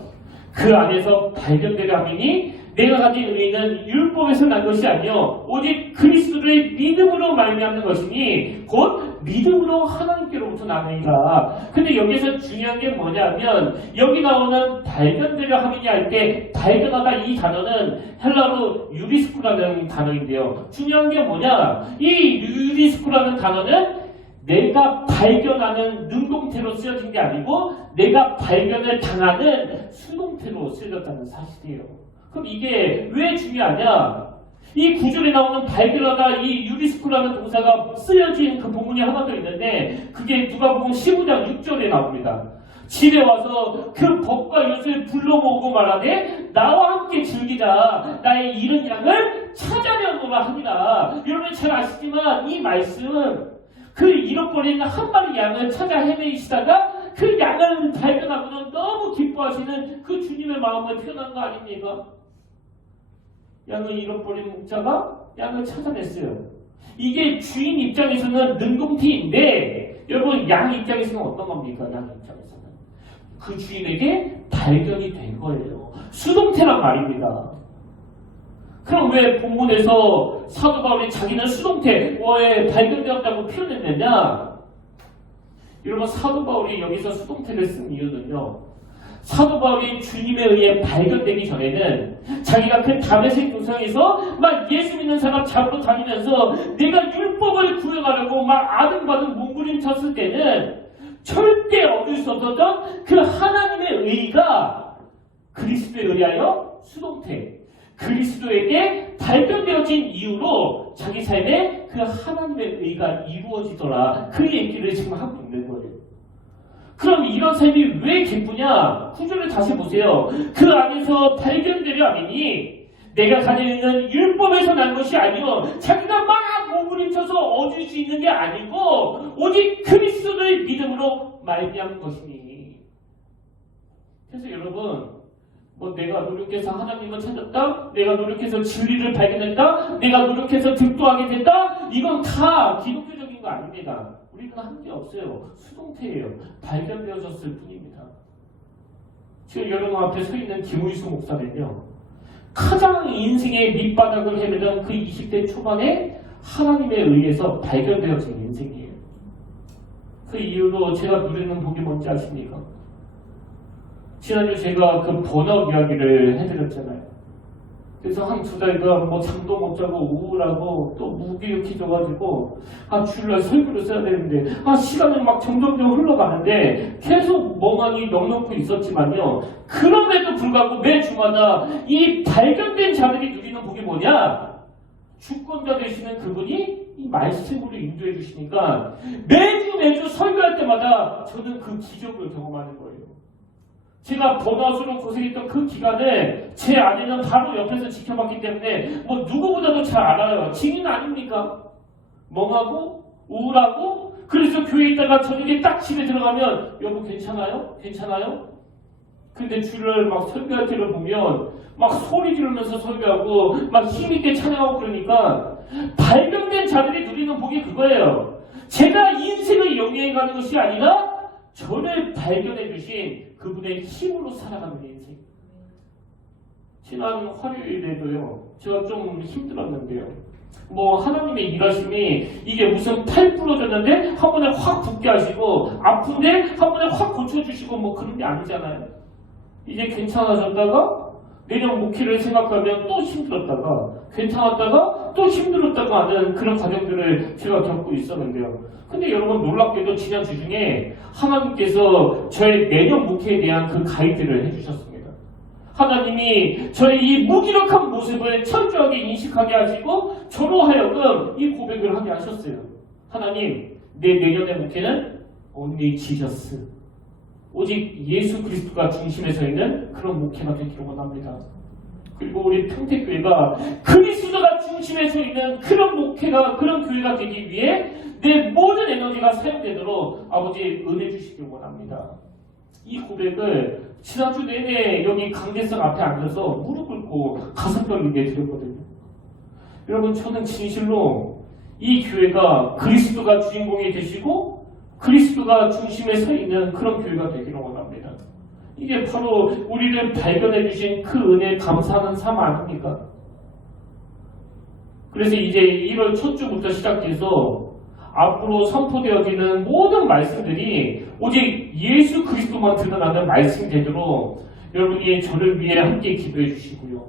그 안에서 발견되려 함이니 내가 가진 의의는 율법에서 난 것이 아니요 오직 그리스도의 믿음으로 말미암는 것이니 곧 믿음으로 하나님께로부터 나느니라. 근데 여기서 중요한 게 뭐냐면 여기 나오는 발견되려 함이니 할 때 발견하다 이 단어는 헬라로 유리스쿠라는 단어인데요. 중요한 게 뭐냐, 이 유리스쿠라는 단어는 내가 발견하는 능동태로 쓰여진 게 아니고 내가 발견을 당하는 수동태로 쓰여졌다는 사실이에요. 그럼 이게 왜 중요하냐? 이 구절에 나오는 발견하다 이 유리스쿠라는 동사가 쓰여진 그 본문이 하나 더 있는데 그게 누가복음 15장 6절에 나옵니다. 집에 와서 그 법과 윷을 불러 모으고 말하되 나와 함께 즐기자 나의 잃은 양을 찾아내노라 하니라. 여러분 잘 아시지만 이 말씀 그 잃어버린 한 마리 양을 찾아 헤매시다가 그 양을 발견하고는 너무 기뻐하시는 그 주님의 마음을 표현한 거 아닙니까? 양을 잃어버린 목자가 양을 찾아냈어요. 이게 주인 입장에서는 능동태인데 여러분 양 입장에서는 어떤 겁니까? 양 입장에서는 그 주인에게 발견이 된 거예요. 수동태란 말입니다. 그럼 왜 본문에서 사도 바울이 자기는 수동태에 발견되었다고 표현했느냐? 여러분 사도 바울이 여기서 수동태를 쓴 이유는요. 사도 바울이 주님에 의해 발견되기 전에는 자기가 그 다메섹 도상에서 막 예수 믿는 사람 잡으러 다니면서 내가 율법을 구현하려고 막 아등바등 몸부림쳤을 때는 절대 얻을 수 없었던 그 하나님의 의가 그리스도에 의하여 수동태, 그리스도에게 발견되어진 이유로 자기 삶에 그 하나님의 의가 이루어지더라. 그 얘기를 지금 하고 있는 거예요. 그럼 이런 삶이 왜 기쁘냐? 구절을 다시 보세요. 그 안에서 발견되려 함이니 내가 가지고 있는 율법에서 난 것이 아니요 자기가 막 몸부림쳐서 얻을 수 있는 게 아니고 오직 그리스도의 믿음으로 말미암은 것이니. 그래서 여러분 뭐 내가 노력해서 하나님을 찾았다, 내가 노력해서 진리를 발견했다, 내가 노력해서 득도하게 됐다, 이건 다 기독교적인 거 아닙니다. 우리는 한 게 없어요. 수동태예요. 발견되어졌을 뿐입니다. 지금 여러분 앞에 서 있는 김의수 목사는요, 가장 인생의 밑바닥을 헤매던 그 20대 초반에 하나님에 의해서 발견되어진 인생이에요. 그 이유로 제가 누리는 복이 뭔지 아십니까? 지난주 제가 그 번아웃 이야기를 해드렸잖아요. 그래서 한 2달간 뭐 잠도 못 자고 우울하고 또 무기력해져가지고 주일날 설교를 써야 되는데 시간이 막 점점점 흘러가는데 계속 멍하니 넉넉고 있었지만요. 그럼에도 불구하고 매 주마다 이 발견된 자들이 누리는 복이 뭐냐? 주권자 되시는 그분이 이 말씀으로 인도해 주시니까 매주 설교할 때마다 저는 그 기적을 경험하는 거예요. 제가 번아웃으로 고생했던 그 기간에 제 아내는 바로 옆에서 지켜봤기 때문에 뭐 누구보다도 잘 알아요. 증인 아닙니까? 멍하고 우울하고 그래서 교회에 있다가 저녁에 딱 집에 들어가면 여보 괜찮아요? 괜찮아요? 근데 주일날 막 설교할 때를 보면 막 소리 지르면서 설교하고 막 힘있게 찬양하고 그러니까 발견된 자들이 누리는 복이 그거예요. 제가 인생을 영위해가는 것이 아니라 저를 발견해 주신 그분의 힘으로 살아가는 인생. 지난 화요일에도요, 제가 좀 힘들었는데요. 뭐 하나님의 일하심이 이게 무슨 팔 부러졌는데 한 번에 확 붓게 하시고 아픈데 한 번에 확 고쳐주시고 뭐 그런 게 아니잖아요. 이제 괜찮아졌다가 내년 목회를 생각하면 또 힘들었다가 괜찮았다가 또 힘들었다가 하는 그런 과정들을 제가 겪고 있었는데요. 근데 여러분 놀랍게도 지난 주 중에 하나님께서 저의 내년 목회에 대한 그 가이드를 해주셨습니다. 하나님이 저의 이 무기력한 모습을 철저하게 인식하게 하시고 저로 하여금 이 고백을 하게 하셨어요. 하나님, 내 내년의 목회는 only Jesus. 오직 예수 그리스도가 중심에 서 있는 그런 목회가 되기를 원합니다. 그리고 우리 평택교회가 그리스도가 중심에 서 있는 그런 목회가, 그런 교회가 되기 위해 내 모든 에너지가 사용되도록 아버지 은혜 주시길 원합니다. 이 고백을 지난주 내내 여기 강대상 앞에 앉아서 무릎 꿇고 가슴 떨리게 드렸거든요. 여러분, 저는 진실로 이 교회가 그리스도가 주인공이 되시고 그리스도가 중심에 서 있는 그런 교회가 되기를 원합니다. 이게 바로 우리를 발견해 주신 그 은혜에 감사하는 삶 아닙니까? 그래서 이제 1월 첫 주부터 시작해서 앞으로 선포되어지는 모든 말씀들이 오직 예수 그리스도만 드러나는 말씀이 되도록 여러분이 저를 위해 함께 기도해 주시고요.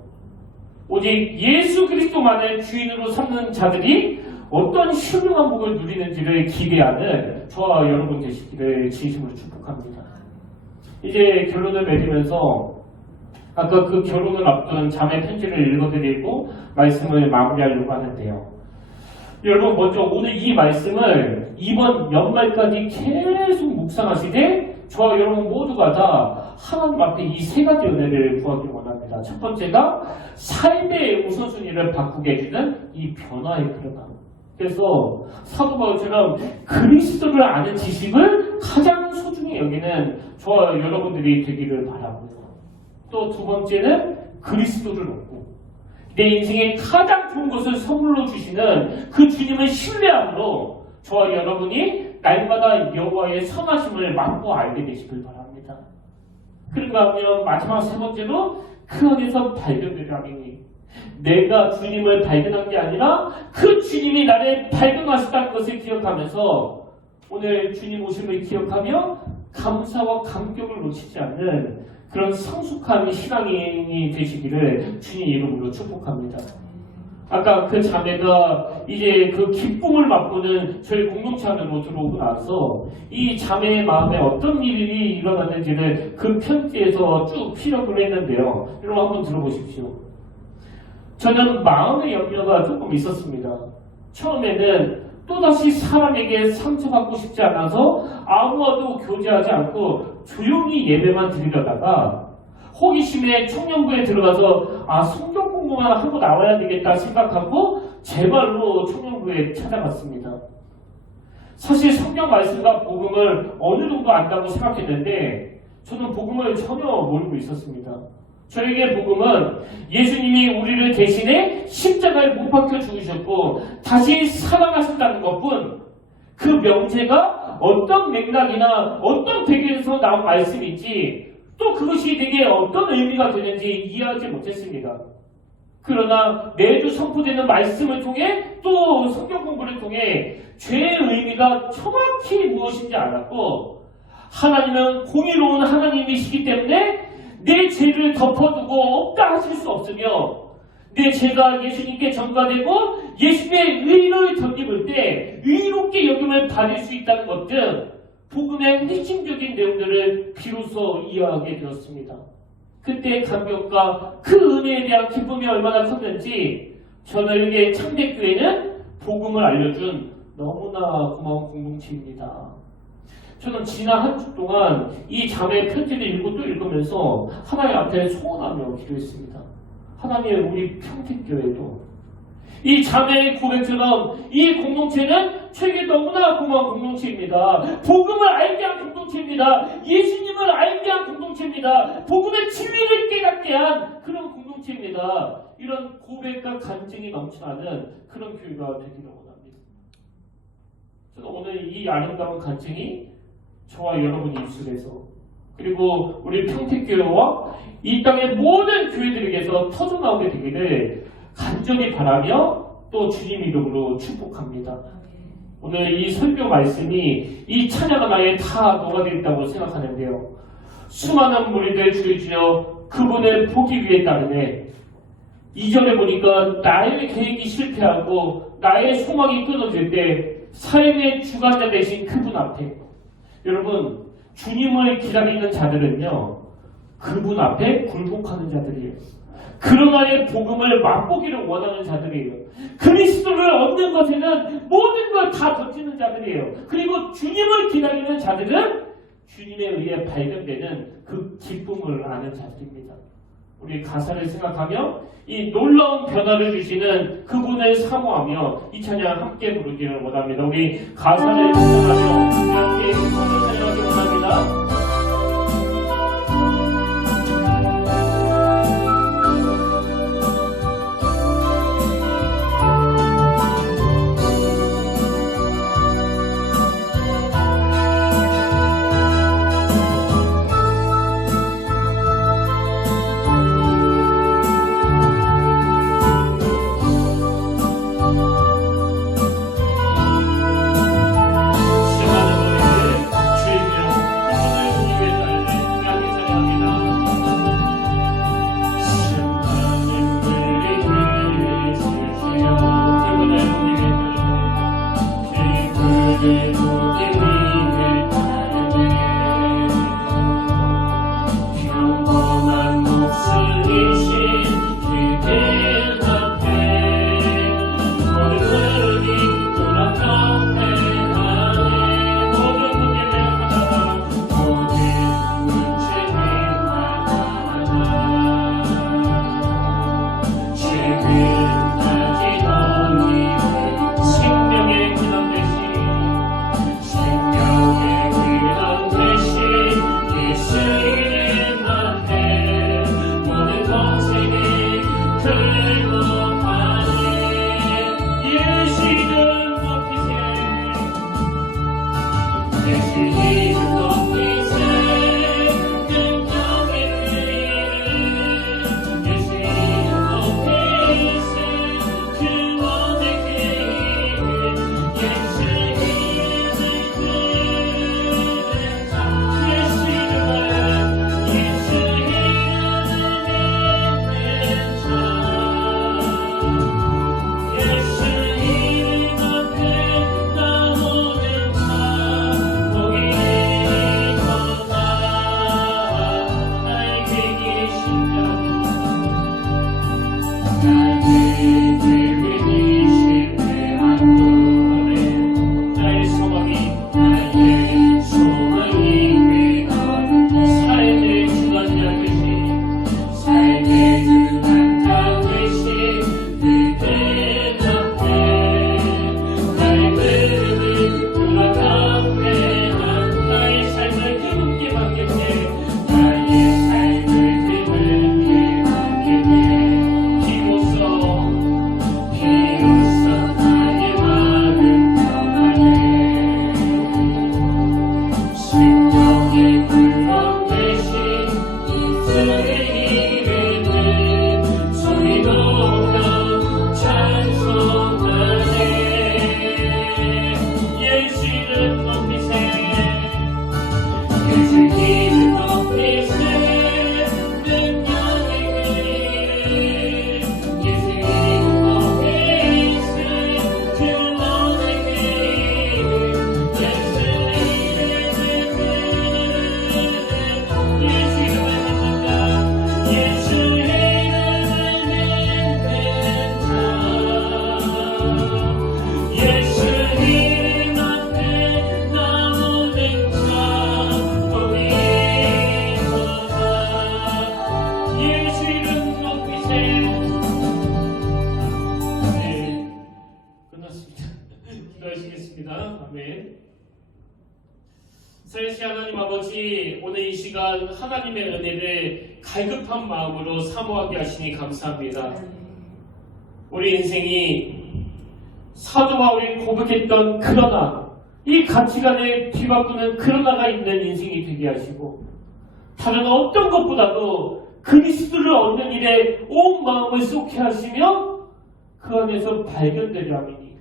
오직 예수 그리스도만을 주인으로 삼는 자들이 어떤 훌륭한 복을 누리는지를 기대하는 저와 여러분 되시기를 진심으로 축복합니다. 이제 결론을 맺으면서 아까 그 결혼을 앞둔 자매 편지를 읽어드리고 말씀을 마무리하려고 하는데요. 여러분, 먼저 오늘 이 말씀을 이번 연말까지 계속 묵상하시되 저와 여러분 모두가 다 하나님 앞에 이 세 가지 은혜를 구하기 원합니다. 첫 번째가 삶의 우선순위를 바꾸게 해주는 이 변화의 그릇감. 그래서 사도 바울처럼 그리스도를 아는 지식을 가장 소중히 여기는 저와 여러분들이 되기를 바라고요. 또 두 번째는 그리스도를 얻고 내 인생에 가장 좋은 것을 선물로 주시는 그 주님을 신뢰함으로 저와 여러분이 날마다 여호와의 선하심을 맛보 알게 되시길 바랍니다. 그런가 하면 마지막 세 번째로 그 안에서 발견되라니 내가 주님을 발견한 게 아니라 그 주님이 나를 발견하셨다는 것을 기억하면서 오늘 주님 오심을 기억하며 감사와 감격을 놓치지 않는 그런 성숙한 신앙인이 되시기를 주님 이름으로 축복합니다. 아까 그 자매가 이제 그 기쁨을 맛보는 저희 공동체 안으로 들어오고 나서 이 자매의 마음에 어떤 일이 일어났는지를 그 편지에서 쭉 피력을 했는데요. 여러분 한번 들어보십시오. 저는 마음의 염려가 조금 있었습니다. 처음에는 또다시 사람에게 상처받고 싶지 않아서 아무와도 교제하지 않고 조용히 예배만 드리려다가 호기심에 청년부에 들어가서 성경 공부만 하고 나와야 되겠다 생각하고 제 발로 청년부에 찾아갔습니다. 사실 성경 말씀과 복음을 어느 정도 안다고 생각했는데 저는 복음을 전혀 모르고 있었습니다. 저에게 복음은 예수님이 우리를 대신해 십자가에 못 박혀 죽으셨고 다시 살아나셨다는 것뿐, 그 명제가 어떤 맥락이나 어떤 배경에서 나온 말씀인지 또 그것이 되게 어떤 의미가 되는지 이해하지 못했습니다. 그러나 매주 선포되는 말씀을 통해 또 성경 공부를 통해 죄의 의미가 정확히 무엇인지 알았고, 하나님은 공의로운 하나님이시기 때문에 내 죄를 덮어두고 없다 하실 수 없으며 내 죄가 예수님께 전가되고 예수님의 의를 덧입을 때 의롭게 여김을 받을 수 있다는 것 등 복음의 핵심적인 내용들을 비로소 이해하게 되었습니다. 그때 감격과 그 은혜에 대한 기쁨이 얼마나 컸는지 저에게 참대교회는 복음을 알려준 너무나 고마운 공동체입니다. 저는 지난 한 주 동안 이 자매의 편지를 읽고 또 읽으면서 하나님 앞에 소원하며 기도했습니다. 하나님, 우리 평택교회도 이 자매의 고백처럼 이 공동체는 저에게 너무나 고마운 공동체입니다. 복음을 알게 한 공동체입니다. 예수님을 알게 한 공동체입니다. 합니다. 복음의 진리를 깨닫게 한 그런 공동체입니다. 이런 고백과 간증이 넘쳐나는 그런 교회가 되기를 원합니다. 저는 오늘 이 아름다운 간증이 저와 여러분 입술에서 그리고 우리 평택교회와 이 땅의 모든 교회들에게서 터져나오게 되기를 간절히 바라며 또 주님 이름으로 축복합니다. 오늘 이 설교 말씀이 이 찬양 하나에 다 녹아져 있다고 생각하는데요. 수많은 무리들 주여 그분을 보기 위해 따르네. 이전에 보니까 나의 계획이 실패하고 나의 소망이 끊어질 때 삶의 주관자 되신 그분 앞에 여러분 주님을 기다리는 자들은요 그분 앞에 굴복하는 자들이에요. 그러나의 복음을 맛보기를 원하는 자들이에요. 그리스도를 얻는 것에는 모든 걸 다 던지는 자들이에요. 그리고 주님을 기다리는 자들은 주님에 의해 발견되는 그 기쁨을 아는 자들입니다. 우리 가사를 생각하며 이 놀라운 변화를 주시는 그분을 사모하며 이 찬양 함께 부르기를 원합니다. 우리 가사를 생각하며 함께 찬양하기 원합니다. 주님을 시간 하나님의 은혜를 갈급한 마음으로 사모하게 하시니 감사합니다. 우리 인생이 사도 바울이 고백했던 그러나, 이 가치관에 뒤바꾸는 그러나가 있는 인생이 되게 하시고, 다른 어떤 것보다도 그리스도를 얻는 일에 온 마음을 쏟게 하시며 그 안에서 발견되려 함이니,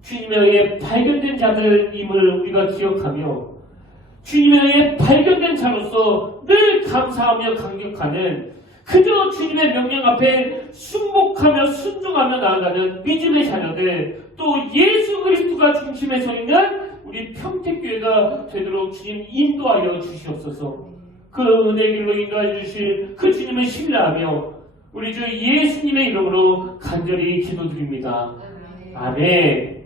주님의 의해 발견된 자들임을 우리가 기억하며 주님의 의해 발견된 자로서 늘 감사하며 감격하는, 그저 주님의 명령 앞에 순복하며 순종하며 나아가는 믿음의 자녀들, 또 예수 그리스도가 중심에 서 있는 우리 평택교회가 되도록 주님 인도하여 주시옵소서. 그 은혜 길로 인도해 주실 그 주님을 신뢰하며 우리 주 예수님의 이름으로 간절히 기도드립니다. 아멘.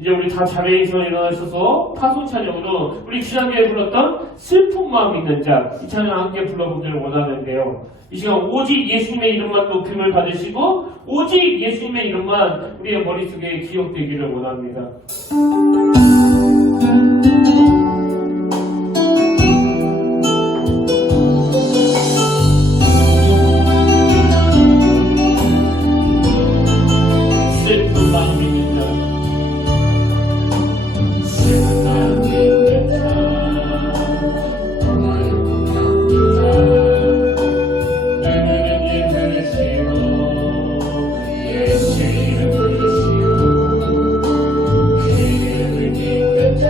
이제 우리 다 자리에서 일어나셔서 파송 찬양으로 우리 지난주에 불렀던 슬픈 마음 있는 자, 이 찬양 함께 불러보기를 원하는데요. 이 시간 오직 예수님의 이름만 높임을 받으시고 오직 예수님의 이름만 우리의 머릿속에 기억되기를 원합니다. 슬픈 마음 있는 자, 슬픈 마음 있는 자, 예수 이름 부르시고 그 이름을 믿는 자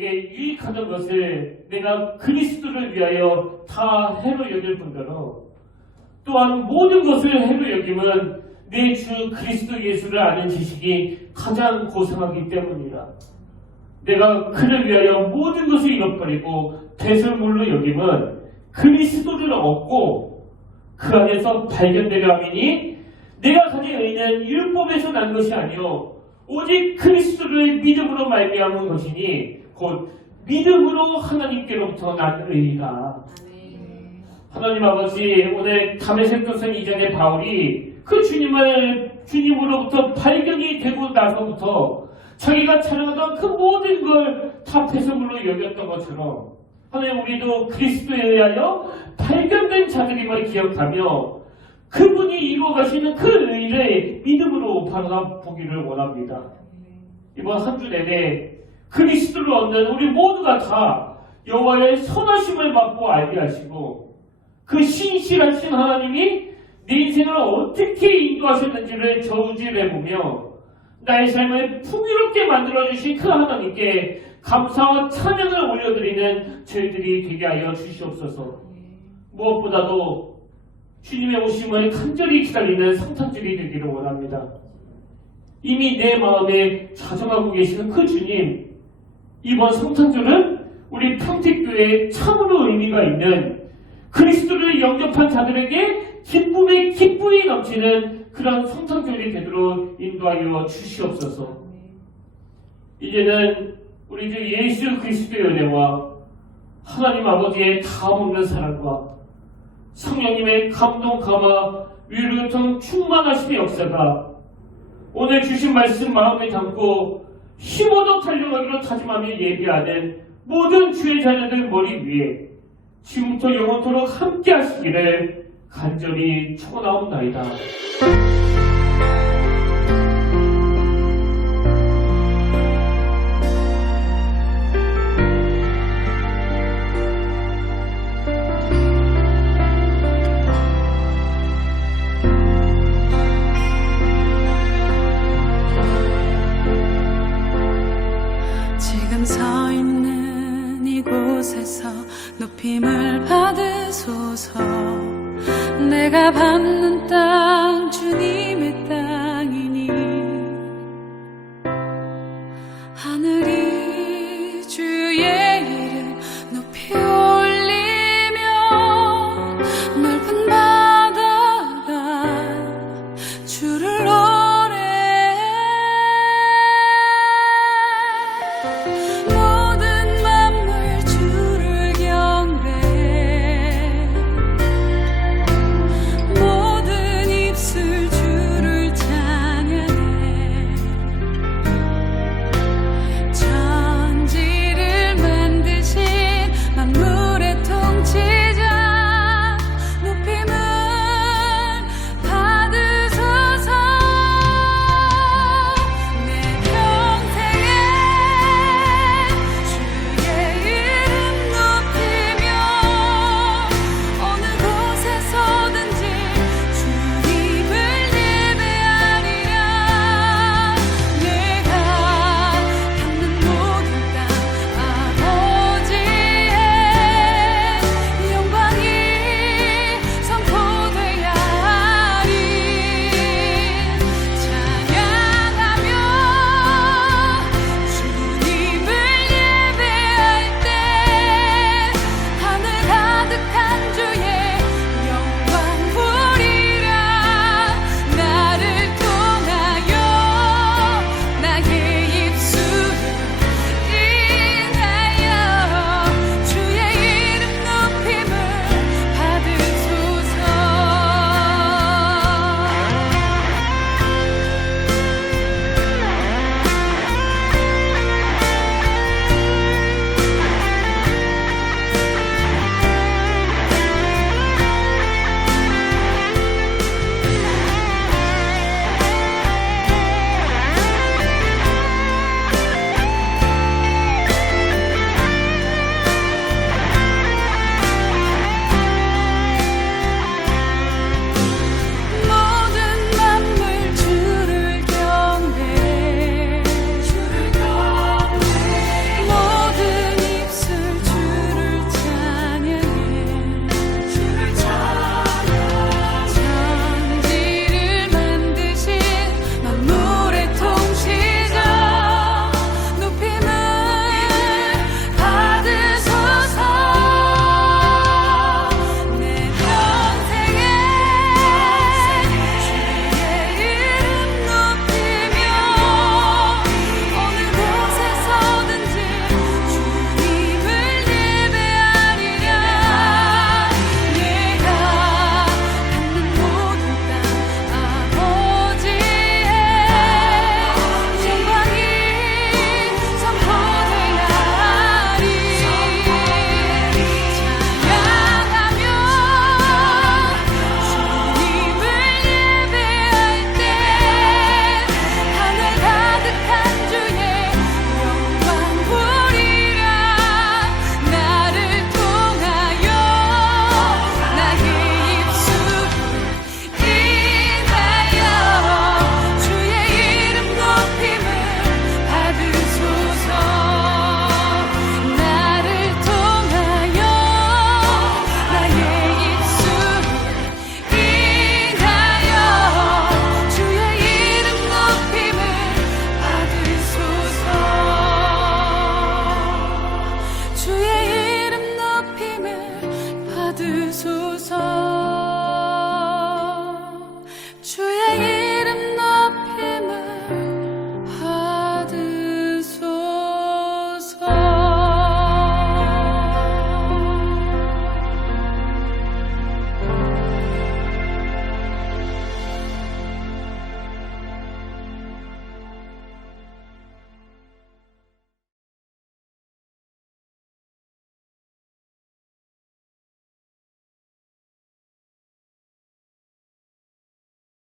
내게 유익하던 것을 내가 그리스도를 위하여 다 해로 여길 뿐더러 또한 모든 것을 해로 여김은 내 주 그리스도 예수를 아는 지식이 가장 고상하기 때문이라. 내가 그를 위하여 모든 것을 잃어버리고 배설물로 여김은 그리스도를 얻고 그 안에서 발견되려 함이니 내가 가진 의는 율법에서 난 것이 아니요 오직 그리스도를 믿음으로 말미암은 것이니 곧 믿음으로 하나님께로부터 난 의이다. 하나님 아버지, 오늘 다메섹도선 이전에 바울이 그 주님으로부터 발견이 되고 나서부터 자기가 촬영하던 그 모든 걸 다 배설물로 여겼던 것처럼 하나님, 우리도 그리스도에 의하여 발견된 자들임을 기억하며 그분이 이루어 가시는 그 의를 믿음으로 바라보기를 원합니다. 이번 한 주 내내 그리스도를 얻는 우리 모두가 다 여호와의 선하심을 맛보 알게 하시고 그 신실하신 하나님이 내 인생을 어떻게 인도하셨는지를 저울질해보며 나의 삶을 풍요롭게 만들어주신 그 하나님께 감사와 찬양을 올려드리는 저희들이 되게 하여 주시옵소서. 무엇보다도 주님의 오심을 간절히 기다리는 성탄절이 되기를 원합니다. 이미 내 마음에 자정하고 계시는 그 주님, 이번 성탄절은 우리 평택교회에 참으로 의미가 있는 그리스도를 영접한 자들에게 기쁨의 기쁨이 넘치는 그런 성탄절이 되도록 인도하여 주시옵소서. 이제는 우리 주 예수 그리스도의 은혜와 하나님 아버지의 다없는 사랑과 성령님의 감동 감화 위로통 충만하심의 역사가 오늘 주신 말씀 마음에 담고 힘어도 달려가기로 다짐하며 예비하는 모든 주의 자녀들 머리 위에 지금부터 영원토록 함께 하시기를 간절히 축원하옵나이다. 지금 서 있는 이곳에서 높임을 받으소서. 내가 받는 땅 주님의 땅